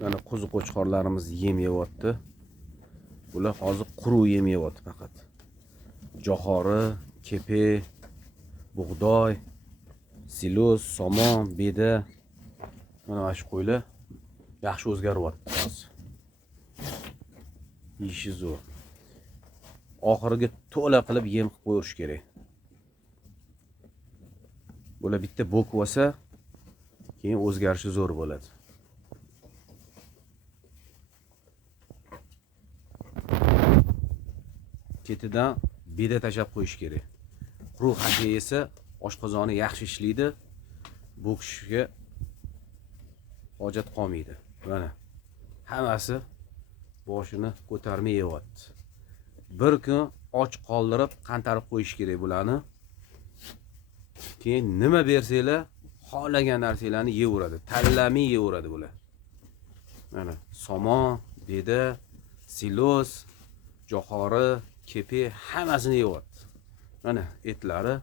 Mana qo'zi qo'chqorlarimiz yem yeyapti. Bular hozir quruq yem yeyapti faqat. Jo'xori, kepe, bug'doy, silos, somon, beda. Mana shu qo'ylar yaxshi o'zgaryapti hozir. Yeyishi zo'r. Oxiriga to'la qilib yem qilib qo'yish kerak. Bular bitta bo'k olsa, keyin o'zgarishi zo'r bo'ladi. Ketidan beda tashab qo'yish kerak. Quruq hasha yesa oshqozoni yaxshi ishlaydi. Bo'kishga hojat qolmaydi. Mana hammasi boshini ko'tarmay yeyapti. Bir kun och qoldirib, qantarib qo'yish kerak bularni. Keyin nima bersanglar, xohlagan narsalarni yeyveradi. Tanlamay yeyveradi bular. Mana somon, beda, silos, jo'xori, kepe hammasini yeyapti. Mana etlari